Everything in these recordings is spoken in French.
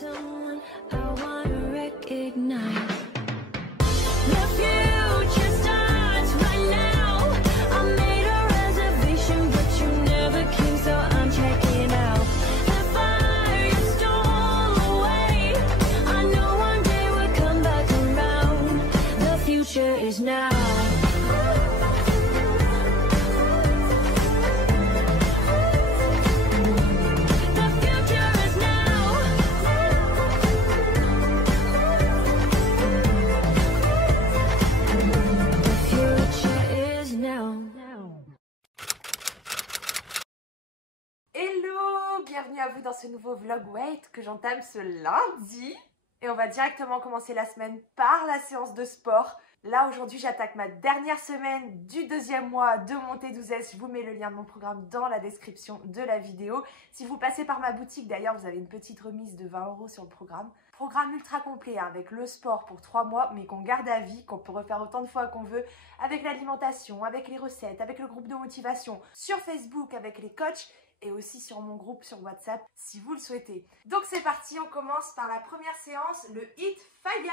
someone I wanna recognize. The future starts right now. I made a reservation, but you never came, so I'm checking out. The fire stole away. I know one day we'll come back around. The future is now. Bienvenue à vous dans ce nouveau vlog Wait que j'entame ce lundi. Et on va directement commencer la semaine par la séance de sport. Là aujourd'hui j'attaque ma dernière semaine du deuxième mois de mon T12S. Je vous mets le lien de mon programme dans la description de la vidéo. Si vous passez par ma boutique d'ailleurs, vous avez une petite remise de 20 € sur le programme. Programme ultra complet hein, avec le sport pour 3 mois mais qu'on garde à vie, qu'on peut refaire autant de fois qu'on veut, avec l'alimentation, avec les recettes, avec le groupe de motivation, sur Facebook avec les coachs et aussi sur mon groupe sur WhatsApp si vous le souhaitez. Donc c'est parti, on commence par la première séance, le Hit Fire.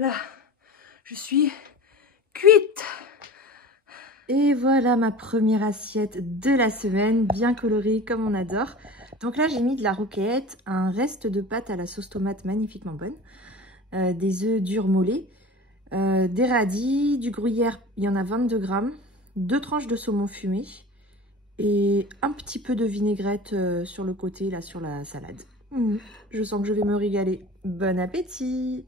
Là, je suis cuite. Et voilà ma première assiette de la semaine, bien colorée comme on adore. Donc là, j'ai mis de la roquette, un reste de pâte à la sauce tomate magnifiquement bonne, des œufs durs mollets, des radis, du gruyère, il y en a 22 grammes, 2 tranches de saumon fumé et un petit peu de vinaigrette sur le côté, là, sur la salade. Je sens que je vais me régaler. Bon appétit!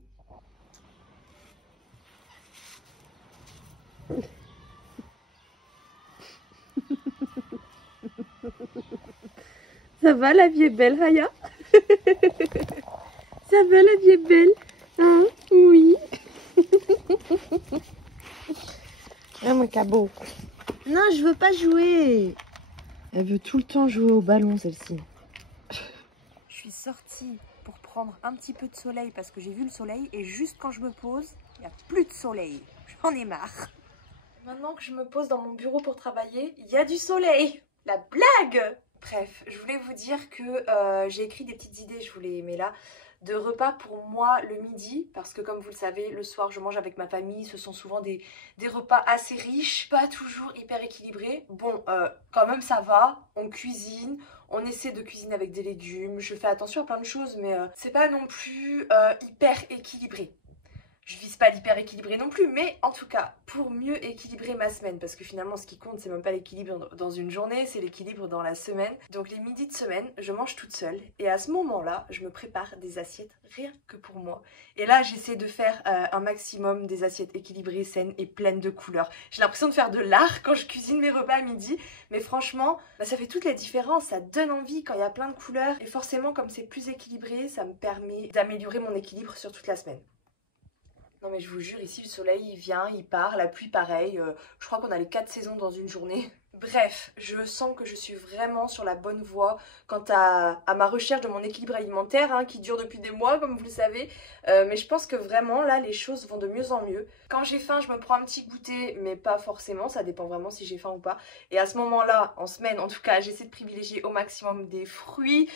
Ça va, la vie est belle, Raya? Ça va, la vie est belle? Hein? Oui. Ah, mon cabot. Non, je veux pas jouer. Elle veut tout le temps jouer au ballon, celle-ci. Je suis sortie pour prendre un petit peu de soleil parce que j'ai vu le soleil et juste quand je me pose, il n'y a plus de soleil. J'en ai marre. Maintenant que je me pose dans mon bureau pour travailler, il y a du soleil. La blague! Bref, je voulais vous dire que j'ai écrit des petites idées, je vous les mets là, de repas pour moi le midi. Parce que comme vous le savez, le soir je mange avec ma famille. Ce sont souvent des repas assez riches, pas toujours hyper équilibrés. Bon, quand même ça va, on cuisine, on essaie de cuisiner avec des légumes. Je fais attention à plein de choses, mais c'est pas non plus hyper équilibré. Je vise pas l'hyper équilibré non plus, mais en tout cas, pour mieux équilibrer ma semaine, parce que finalement, ce qui compte, c'est même pas l'équilibre dans une journée, c'est l'équilibre dans la semaine. Donc les midis de semaine, je mange toute seule, et à ce moment-là, je me prépare des assiettes rien que pour moi. Et là, j'essaie de faire un maximum des assiettes équilibrées, saines et pleines de couleurs. J'ai l'impression de faire de l'art quand je cuisine mes repas à midi, mais franchement, ça fait toute la différence, ça donne envie quand il y a plein de couleurs, et forcément, comme c'est plus équilibré, ça me permet d'améliorer mon équilibre sur toute la semaine. Non mais je vous jure, ici le soleil il vient, il part, la pluie pareil, je crois qu'on a les 4 saisons dans une journée. Bref, je sens que je suis vraiment sur la bonne voie quant à ma recherche de mon équilibre alimentaire hein, qui dure depuis des mois comme vous le savez. Mais je pense que vraiment là les choses vont de mieux en mieux. Quand j'ai faim je me prends un petit goûter mais pas forcément, ça dépend vraiment si j'ai faim ou pas. Et à ce moment-là, en semaine en tout cas, j'essaie de privilégier au maximum des fruits.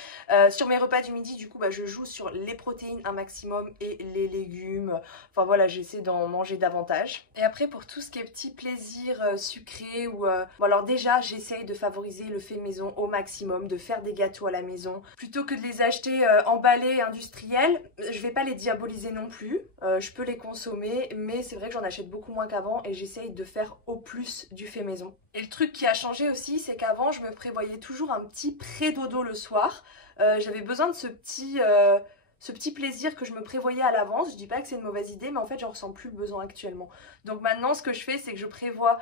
Sur mes repas du midi du coup je joue sur les protéines un maximum et les légumes. Enfin voilà, j'essaie d'en manger davantage. Et après pour tout ce qui est petits plaisirs sucrés ou bon, alors déjà j'essaye de favoriser le fait maison au maximum, de faire des gâteaux à la maison plutôt que de les acheter emballés industriels. Je vais pas les diaboliser non plus, je peux les consommer mais c'est vrai que j'en achète beaucoup moins qu'avant et j'essaye de faire au plus du fait maison. Et le truc qui a changé aussi, c'est qu'avant je me prévoyais toujours un petit pré-dodo le soir. J'avais besoin de ce ce petit plaisir que je me prévoyais à l'avance. Je dis pas que c'est une mauvaise idée, mais en fait j'en ressens plus le besoin actuellement. Donc maintenant ce que je fais, c'est que je prévois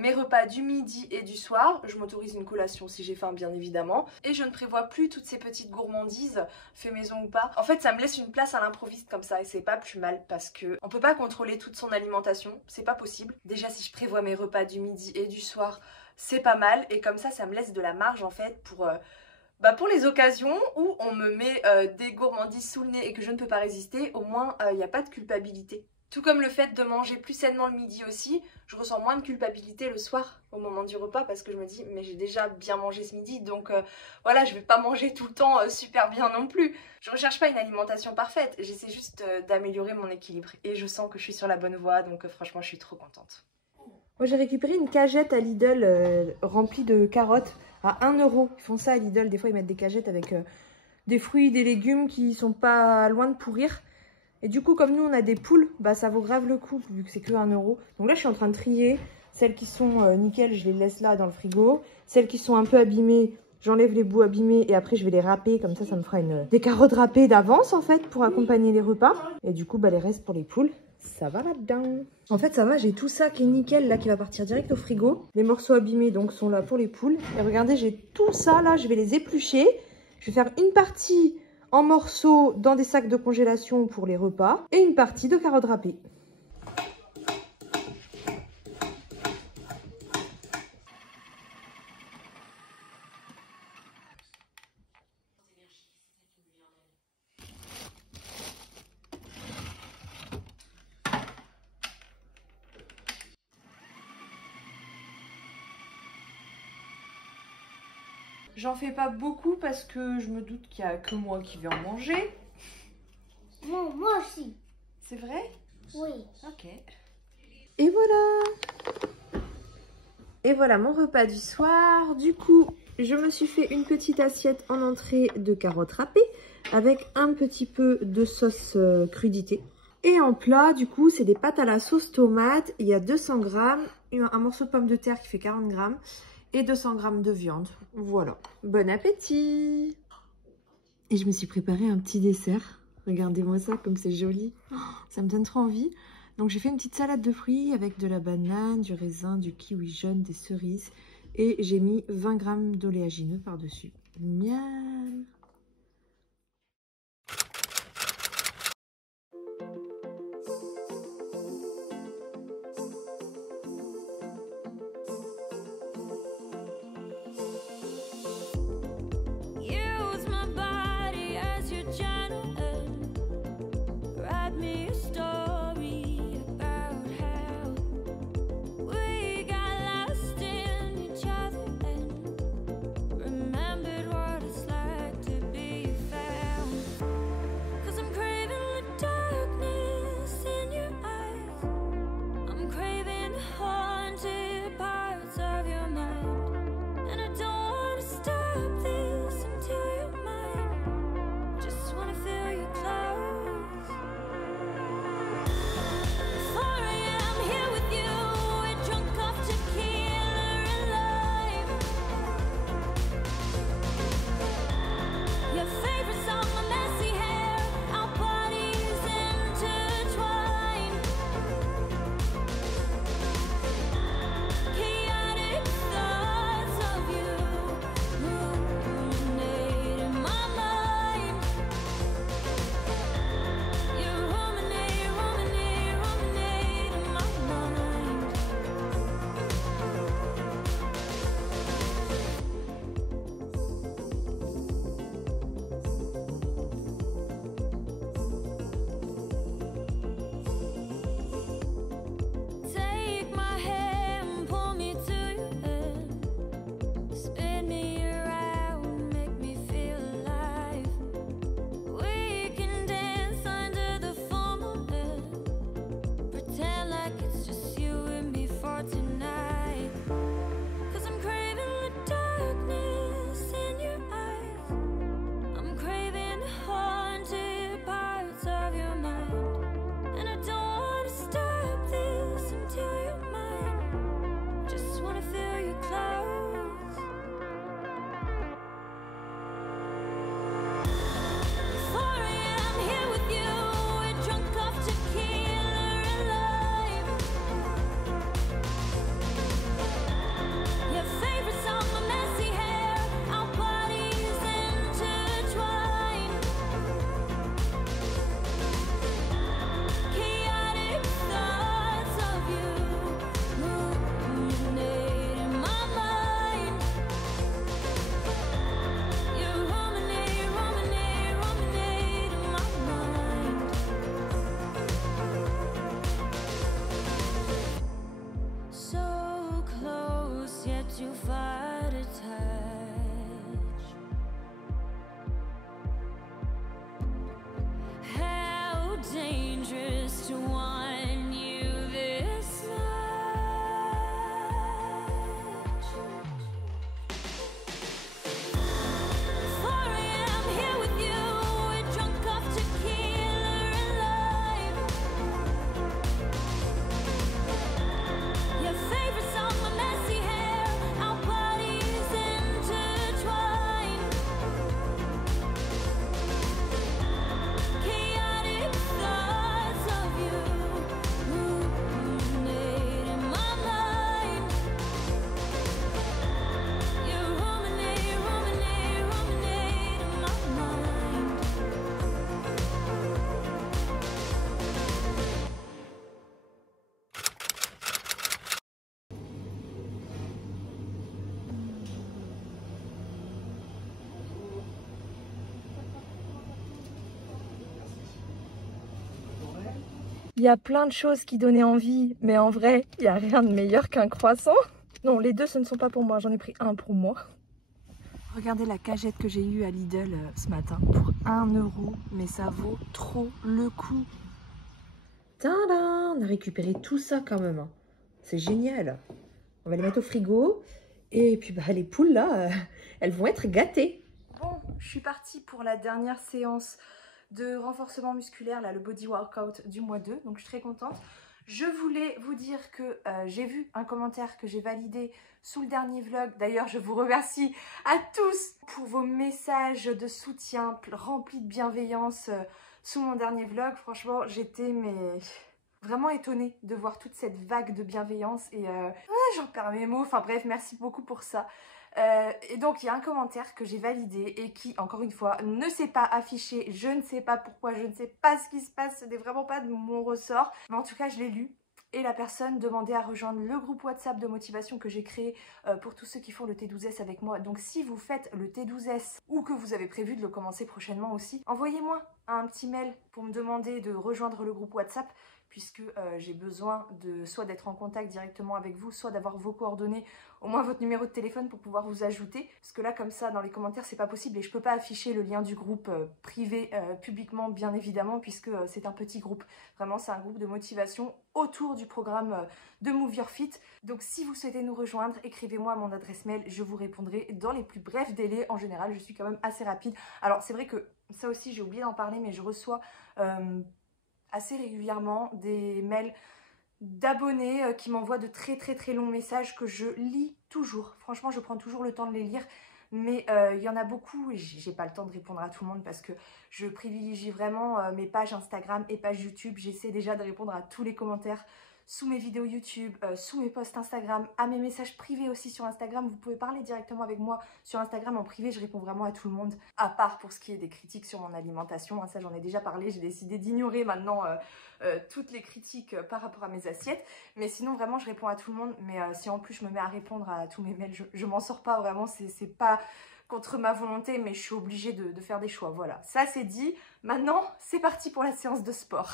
mes repas du midi et du soir. Je m'autorise une collation si j'ai faim, bien évidemment. Et je ne prévois plus toutes ces petites gourmandises, fait maison ou pas. En fait ça me laisse une place à l'improviste comme ça, et c'est pas plus mal parce que on peut pas contrôler toute son alimentation, c'est pas possible. Déjà si je prévois mes repas du midi et du soir, c'est pas mal, et comme ça me laisse de la marge en fait pour les occasions où on me met des gourmandises sous le nez et que je ne peux pas résister. Au moins il n'y a pas de culpabilité. Tout comme le fait de manger plus sainement le midi aussi, je ressens moins de culpabilité le soir au moment du repas parce que je me dis mais j'ai déjà bien mangé ce midi, donc voilà, je vais pas manger tout le temps super bien non plus. Je recherche pas une alimentation parfaite, j'essaie juste d'améliorer mon équilibre et je sens que je suis sur la bonne voie, donc franchement je suis trop contente. Moi j'ai récupéré une cagette à Lidl remplie de carottes à 1 €. Ils font ça à Lidl, des fois ils mettent des cagettes avec des fruits, des légumes qui sont pas loin de pourrir. Et du coup comme nous on a des poules, bah ça vaut grave le coup vu que c'est que 1 €. Donc là je suis en train de trier. Celles qui sont nickel, je les laisse là dans le frigo. Celles qui sont un peu abîmées, j'enlève les bouts abîmés et après je vais les râper. Comme ça me fera des carottes râpées d'avance en fait pour accompagner les repas. Et du coup bah les restes pour les poules, ça va là-dedans. En fait ça va, j'ai tout ça qui est nickel là, qui va partir direct au frigo. Les morceaux abîmés donc sont là pour les poules. Et regardez, j'ai tout ça là, je vais les éplucher. Je vais faire une partie en morceaux dans des sacs de congélation pour les repas et une partie de carottes râpées. J'en fais pas beaucoup parce que je me doute qu'il n'y a que moi qui vais en manger. Moi aussi. C'est vrai? Oui. Ok. Et voilà. Et voilà mon repas du soir. Du coup, je me suis fait une petite assiette en entrée de carottes râpées avec un petit peu de sauce crudité. Et en plat, du coup, c'est des pâtes à la sauce tomate. Il y a 200 grammes, un morceau de pomme de terre qui fait 40 grammes. Et 200 grammes de viande. Voilà. Bon appétit! Et je me suis préparé un petit dessert. Regardez-moi ça, comme c'est joli. Oh, ça me donne trop envie. Donc j'ai fait une petite salade de fruits avec de la banane, du raisin, du kiwi jaune, des cerises. Et j'ai mis 20 grammes d'oléagineux par-dessus. Miam! Use my body as your channel and write me a story about how we got lost in each other and remembered what it's like to be found. 'Cause I'm craving the darkness in your eyes. I'm craving the haunted parts of your mind. And I don't wanna stop this until you're mine. Just wanna feel you close. Il y a plein de choses qui donnaient envie, mais en vrai, il n'y a rien de meilleur qu'un croissant. Non, les deux, ce ne sont pas pour moi. J'en ai pris un pour moi. Regardez la cagette que j'ai eue à Lidl ce matin pour 1 €. Mais ça vaut trop le coup. Tada! On a récupéré tout ça quand même. Hein. C'est génial. On va les mettre au frigo. Et puis bah, les poules là, elles vont être gâtées. Bon, je suis partie pour la dernière séance de renforcement musculaire, là, le body workout du mois 2. Donc je suis très contente. Je voulais vous dire que j'ai vu un commentaire que j'ai validé sous le dernier vlog. D'ailleurs, je vous remercie à tous pour vos messages de soutien remplis de bienveillance sous mon dernier vlog. Franchement, j'étais vraiment étonnée de voir toute cette vague de bienveillance et j'en perds mes mots. Enfin bref, merci beaucoup pour ça. Et donc il y a un commentaire que j'ai validé et qui, encore une fois, ne s'est pas affiché. Je ne sais pas pourquoi, je ne sais pas ce qui se passe, ce n'est vraiment pas de mon ressort. Mais en tout cas, je l'ai lu. Et la personne demandait à rejoindre le groupe WhatsApp de motivation que j'ai créé pour tous ceux qui font le T12S avec moi. Donc si vous faites le T12S ou que vous avez prévu de le commencer prochainement aussi, envoyez-moi un petit mail pour me demander de rejoindre le groupe WhatsApp, puisque j'ai besoin de soit d'être en contact directement avec vous, soit d'avoir vos coordonnées, au moins votre numéro de téléphone pour pouvoir vous ajouter. Parce que là, comme ça, dans les commentaires, c'est pas possible et je peux pas afficher le lien du groupe privé publiquement, bien évidemment, puisque c'est un petit groupe. Vraiment, c'est un groupe de motivation autour du programme de Move Your Fit. Donc, si vous souhaitez nous rejoindre, écrivez-moi à mon adresse mail, je vous répondrai dans les plus brefs délais. En général, je suis quand même assez rapide. Alors, c'est vrai que ça aussi, j'ai oublié d'en parler, mais je reçois assez régulièrement des mails d'abonnés qui m'envoient de très longs messages que je lis toujours. Franchement, je prends toujours le temps de les lire, mais il y en a beaucoup et j'ai pas le temps de répondre à tout le monde parce que je privilégie vraiment mes pages Instagram et pages YouTube. J'essaie déjà de répondre à tous les commentaires sous mes vidéos YouTube, sous mes posts Instagram, à mes messages privés aussi sur Instagram. Vous pouvez parler directement avec moi sur Instagram en privé, je réponds vraiment à tout le monde. À part pour ce qui est des critiques sur mon alimentation, hein, ça j'en ai déjà parlé, j'ai décidé d'ignorer maintenant toutes les critiques par rapport à mes assiettes. Mais sinon vraiment je réponds à tout le monde, mais si en plus je me mets à répondre à tous mes mails, je m'en sors pas vraiment, c'est pas contre ma volonté, mais je suis obligée de faire des choix. Voilà, ça c'est dit. Maintenant, c'est parti pour la séance de sport.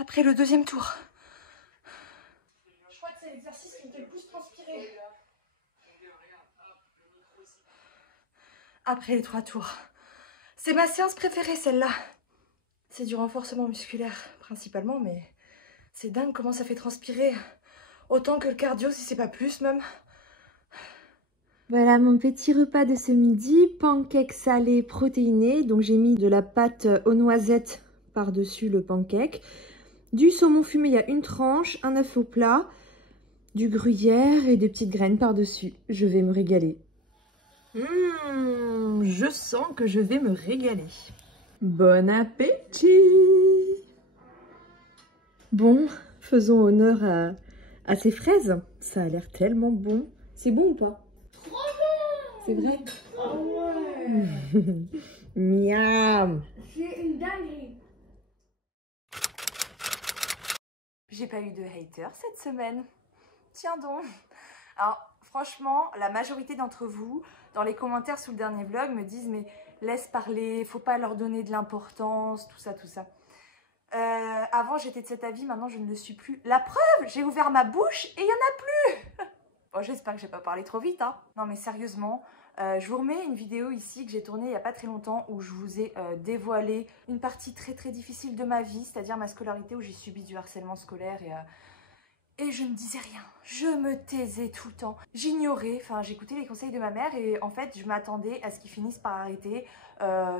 Après le deuxième tour. Je crois que c'est l'exercice qui me fait le plus transpirer. Après les 3 tours. C'est ma séance préférée celle-là. C'est du renforcement musculaire principalement, mais c'est dingue comment ça fait transpirer. Autant que le cardio si c'est pas plus même. Voilà mon petit repas de ce midi, pancake salé protéiné. Donc j'ai mis de la pâte aux noisettes par-dessus le pancake. Du saumon fumé, il y a une tranche, un œuf au plat, du gruyère et des petites graines par-dessus. Je vais me régaler. Je sens que je vais me régaler. Bon appétit! Bon, faisons honneur à ces fraises. Ça a l'air tellement bon. C'est bon ou pas? Trop bon! C'est vrai? Oh ouais! Miam! C'est une dinguerie! J'ai pas eu de haters cette semaine. Tiens donc. Alors franchement, la majorité d'entre vous, dans les commentaires sous le dernier vlog, me disent mais laisse parler, faut pas leur donner de l'importance, tout ça, tout ça. Avant j'étais de cet avis, maintenant je ne le suis plus. La preuve, j'ai ouvert ma bouche et il y en a plus. Bon, j'espère que j'ai pas parlé trop vite, hein. Non mais sérieusement, je vous remets une vidéo ici que j'ai tournée il n'y a pas très longtemps où je vous ai dévoilé une partie très difficile de ma vie, c'est-à-dire ma scolarité où j'ai subi du harcèlement scolaire Et je ne disais rien, je me taisais tout le temps. J'ignorais, enfin j'écoutais les conseils de ma mère et en fait je m'attendais à ce qu'ils finissent par arrêter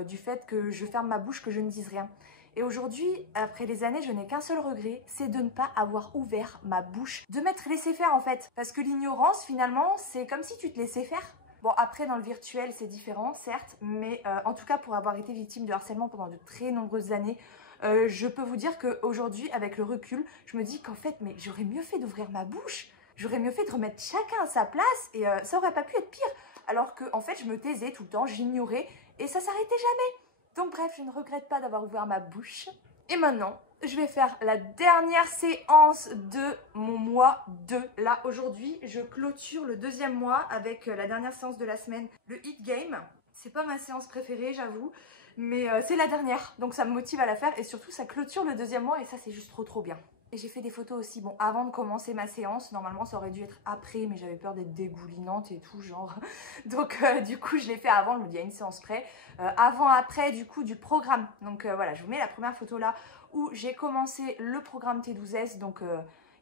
du fait que je ferme ma bouche, que je ne dise rien. Et aujourd'hui, après les années, je n'ai qu'un seul regret, c'est de ne pas avoir ouvert ma bouche, de m'être laissé faire en fait. Parce que l'ignorance finalement, c'est comme si tu te laissais faire. Bon après dans le virtuel c'est différent certes, mais en tout cas pour avoir été victime de harcèlement pendant de très nombreuses années, je peux vous dire qu'aujourd'hui, avec le recul, je me dis qu'en fait, mais j'aurais mieux fait d'ouvrir ma bouche. J'aurais mieux fait de remettre chacun à sa place et ça aurait pas pu être pire. Alors que, en fait, je me taisais tout le temps, j'ignorais et ça s'arrêtait jamais. Donc bref, je ne regrette pas d'avoir ouvert ma bouche. Et maintenant, je vais faire la dernière séance de mon mois 2. Là, aujourd'hui, je clôture le 2e mois avec la dernière séance de la semaine, le Hit Game. C'est pas ma séance préférée, j'avoue. Mais c'est la dernière, donc ça me motive à la faire et surtout ça clôture le 2e mois et ça c'est juste trop bien. Et j'ai fait des photos aussi, bon avant de commencer ma séance, normalement ça aurait dû être après mais j'avais peur d'être dégoulinante et tout genre. Donc du coup je l'ai fait avant, je me dis il y a une séance près. Avant-après du coup du programme, donc voilà je vous mets la première photo là où j'ai commencé le programme T12S donc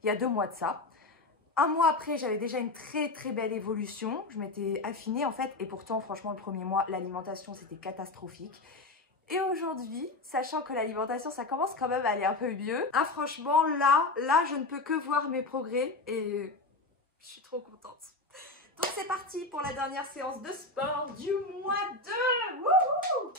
il y a 2 mois de ça. Un mois après, j'avais déjà une très belle évolution. Je m'étais affinée en fait. Et pourtant, franchement, le 1er mois, l'alimentation, c'était catastrophique. Et aujourd'hui, sachant que l'alimentation, ça commence quand même à aller un peu mieux. Ah, franchement, là, je ne peux que voir mes progrès. Et je suis trop contente. Donc, c'est parti pour la dernière séance de sport du mois 2. Wouhou!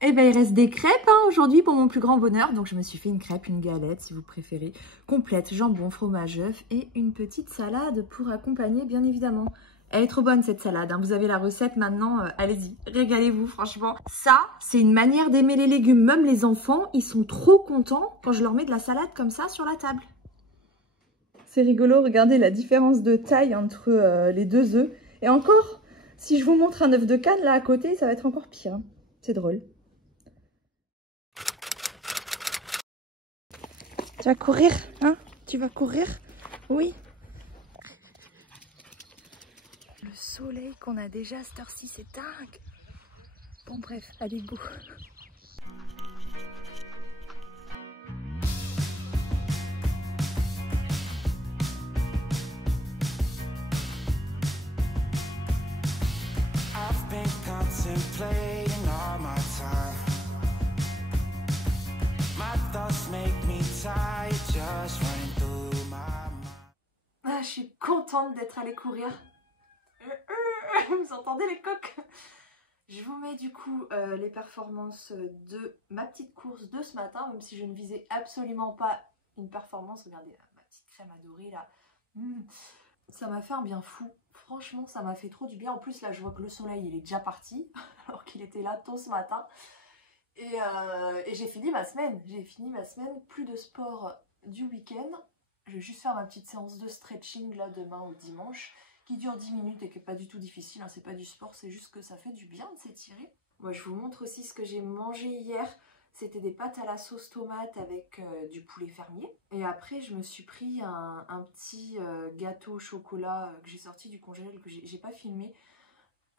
Eh ben il reste des crêpes hein, aujourd'hui pour mon plus grand bonheur. Donc je me suis fait une crêpe, une galette si vous préférez, complète, jambon, fromage, œuf et une petite salade pour accompagner bien évidemment. Elle est trop bonne cette salade, hein. Vous avez la recette maintenant, allez-y, régalez-vous franchement. Ça, c'est une manière d'aimer les légumes, même les enfants, ils sont trop contents quand je leur mets de la salade comme ça sur la table. C'est rigolo, regardez la différence de taille entre les 2 œufs. Et encore, si je vous montre un œuf de Cannes là à côté, ça va être encore pire, hein. C'est drôle. Tu vas courir, hein? Tu vas courir? Oui. Le soleil qu'on a déjà à cette heure-ci, c'est dingue. Bon bref, allez go. I've been contemplating all my time. My thoughts make me tired just running through my mind. Ah, je suis contente d'être allée courir. Vous entendez les coqs? Je vous mets du coup les performances de ma petite course de ce matin, même si je ne visais absolument pas une performance. Regardez ma petite crème adorée là. Ça m'a fait un bien fou. Franchement, ça m'a fait trop du bien. En plus, là, je vois que le soleil, il est déjà parti, alors qu'il était là tôt ce matin. Et j'ai fini ma semaine. J'ai fini ma semaine. Plus de sport du week-end. Je vais juste faire ma petite séance de stretching là demain ou dimanche, qui dure 10 minutes et qui n'est pas du tout difficile. Hein. C'est pas du sport, c'est juste que ça fait du bien de s'étirer. Moi, je vous montre aussi ce que j'ai mangé hier. C'était des pâtes à la sauce tomate avec du poulet fermier. Et après, je me suis pris un petit gâteau au chocolat que j'ai sorti du congélateur, que j'ai pas filmé.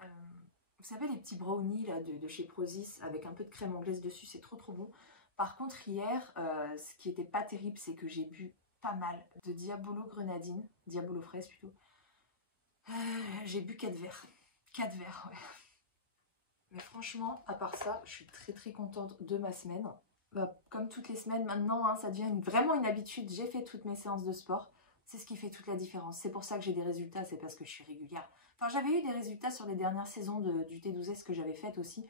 Vous savez, les petits brownies là, de chez Prozis avec un peu de crème anglaise dessus, c'est trop bon. Par contre, hier, ce qui était pas terrible, c'est que j'ai bu pas mal de Diabolo grenadine, Diabolo fraise plutôt. J'ai bu 4 verres. 4 verres, ouais. Mais franchement, à part ça, je suis très contente de ma semaine. Bah, comme toutes les semaines maintenant, hein, ça devient vraiment une habitude. J'ai fait toutes mes séances de sport. C'est ce qui fait toute la différence. C'est pour ça que j'ai des résultats, c'est parce que je suis régulière. Enfin, j'avais eu des résultats sur les dernières saisons du T12S que j'avais faites aussi,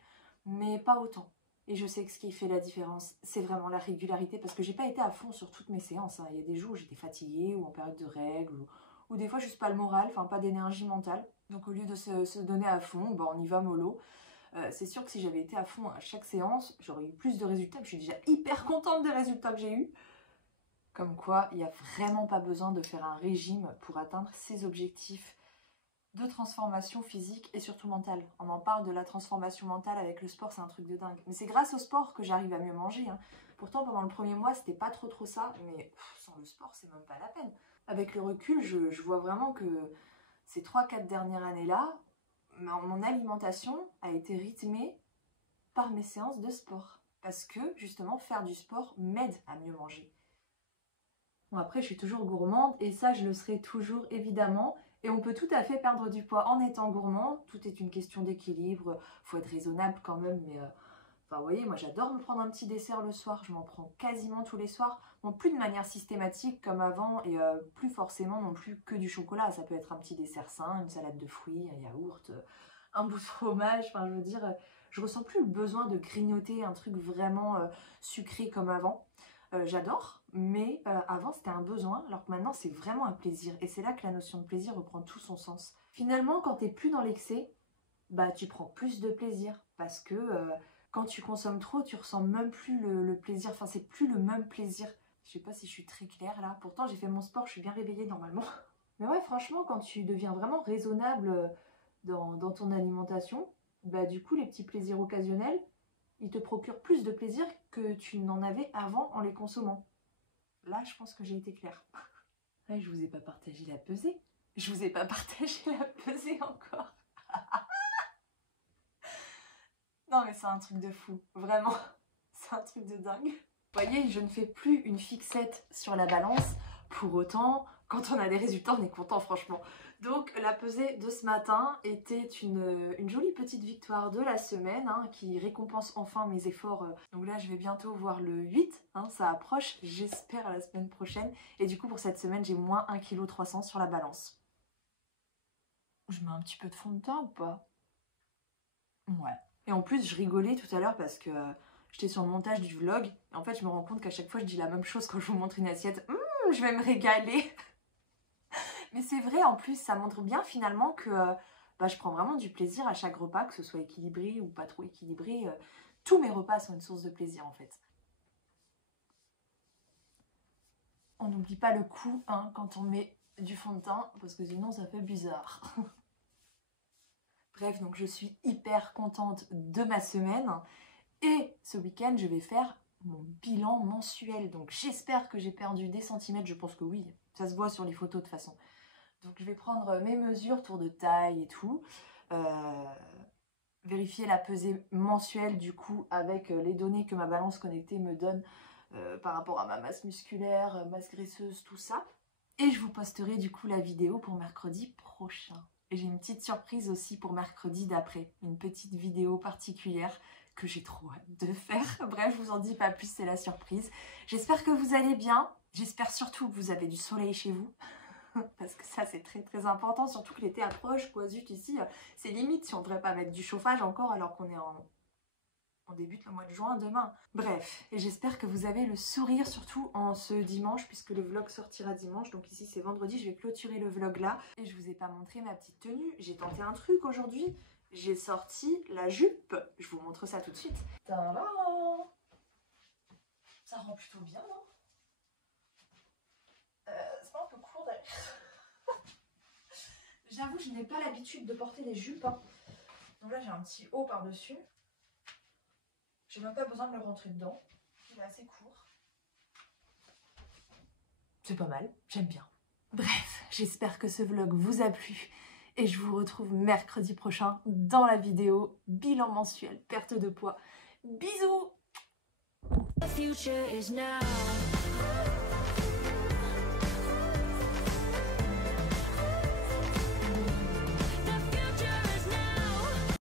mais pas autant. Et je sais que ce qui fait la différence, c'est vraiment la régularité, parce que j'ai pas été à fond sur toutes mes séances. Hein. Il y a des jours où j'étais fatiguée, ou en période de règles, ou des fois juste pas le moral, enfin pas d'énergie mentale. Donc au lieu de se donner à fond, bah, on y va mollo. C'est sûr que si j'avais été à fond à chaque séance, j'aurais eu plus de résultats. Je suis déjà hyper contente des résultats que j'ai eus. Comme quoi, il n'y a vraiment pas besoin de faire un régime pour atteindre ses objectifs de transformation physique et surtout mentale. On en parle de la transformation mentale avec le sport, c'est un truc de dingue. Mais c'est grâce au sport que j'arrive à mieux manger. Hein. Pourtant, pendant le premier mois, c'était pas trop ça, mais sans le sport, c'est même pas la peine. Avec le recul, je vois vraiment que ces 3-4 dernières années-là, mon alimentation a été rythmée par mes séances de sport. Parce que, justement, faire du sport m'aide à mieux manger. Bon, après, je suis toujours gourmande et ça, je le serai toujours, évidemment. Et on peut tout à fait perdre du poids en étant gourmand. Tout est une question d'équilibre. Faut être raisonnable quand même. Mais, enfin, vous voyez, moi, j'adore me prendre un petit dessert le soir. Je m'en prends quasiment tous les soirs. Bon, plus de manière systématique comme avant et plus forcément non plus que du chocolat. Ça peut être un petit dessert sain, une salade de fruits, un yaourt, un bout de fromage. Enfin, je veux dire, je ressens plus le besoin de grignoter un truc vraiment sucré comme avant. J'adore, mais avant c'était un besoin, alors que maintenant c'est vraiment un plaisir. Et c'est là que la notion de plaisir reprend tout son sens. Finalement, quand t'es plus dans l'excès, bah tu prends plus de plaisir. Parce que quand tu consommes trop, tu ressens même plus le plaisir. Enfin, c'est plus le même plaisir. Je sais pas si je suis très claire là. Pourtant, j'ai fait mon sport, je suis bien réveillée normalement. Mais ouais, franchement, quand tu deviens vraiment raisonnable dans ton alimentation, bah du coup, les petits plaisirs occasionnels, ils te procurent plus de plaisir que tu n'en avais avant en les consommant. Là, je pense que j'ai été claire. Ouais, je vous ai pas partagé la pesée. Je vous ai pas partagé la pesée encore. Non mais c'est un truc de fou, vraiment. C'est un truc de dingue. Vous voyez, je ne fais plus une fixette sur la balance. Pour autant, quand on a des résultats, on est content franchement. Donc la pesée de ce matin était une jolie petite victoire de la semaine hein, qui récompense enfin mes efforts. Donc là je vais bientôt voir le 8, hein, ça approche, j'espère la semaine prochaine. Et du coup pour cette semaine j'ai moins 1,3 kg sur la balance. Je mets un petit peu de fond de teint ou pas? Ouais. Et en plus je rigolais tout à l'heure parce que j'étais sur le montage du vlog. Et en fait je me rends compte qu'à chaque fois je dis la même chose quand je vous montre une assiette. Je vais me régaler. Mais c'est vrai, en plus, ça montre bien finalement que je prends vraiment du plaisir à chaque repas, que ce soit équilibré ou pas trop équilibré. Tous mes repas sont une source de plaisir en fait. On n'oublie pas le coup hein, quand on met du fond de teint, parce que sinon ça fait bizarre. Bref, donc je suis hyper contente de ma semaine. Et ce week-end, je vais faire mon bilan mensuel. Donc j'espère que j'ai perdu des centimètres, je pense que oui. Ça se voit sur les photos de toute façon. Donc je vais prendre mes mesures, tour de taille et tout. Vérifier la pesée mensuelle du coup avec les données que ma balance connectée me donne par rapport à ma masse musculaire, masse graisseuse, tout ça. Et je vous posterai du coup la vidéo pour mercredi prochain. Et j'ai une petite surprise aussi pour mercredi d'après. Une petite vidéo particulière que j'ai trop hâte de faire. Bref, je vous en dis pas plus, c'est la surprise. J'espère que vous allez bien. J'espère surtout que vous avez du soleil chez vous. Parce que ça c'est très très important, surtout que l'été approche, quoi, zut, ici c'est limite si on ne devrait pas mettre du chauffage encore alors qu'on est on débute le mois de juin demain. Bref, et j'espère que vous avez le sourire surtout en ce dimanche puisque le vlog sortira dimanche, donc ici c'est vendredi, je vais clôturer le vlog là. Et je vous ai pas montré ma petite tenue, j'ai tenté un truc aujourd'hui, j'ai sorti la jupe, je vous montre ça tout de suite. Tadam! Ça rend plutôt bien, non? C'est pas un peu court d'ailleurs. J'avoue, je n'ai pas l'habitude de porter des jupes. Hein. Donc là, j'ai un petit haut par-dessus. J'ai même pas besoin de le rentrer dedans. Il est assez court. C'est pas mal, j'aime bien. Bref, j'espère que ce vlog vous a plu. Et je vous retrouve mercredi prochain dans la vidéo bilan mensuel, perte de poids. Bisous! The future is now.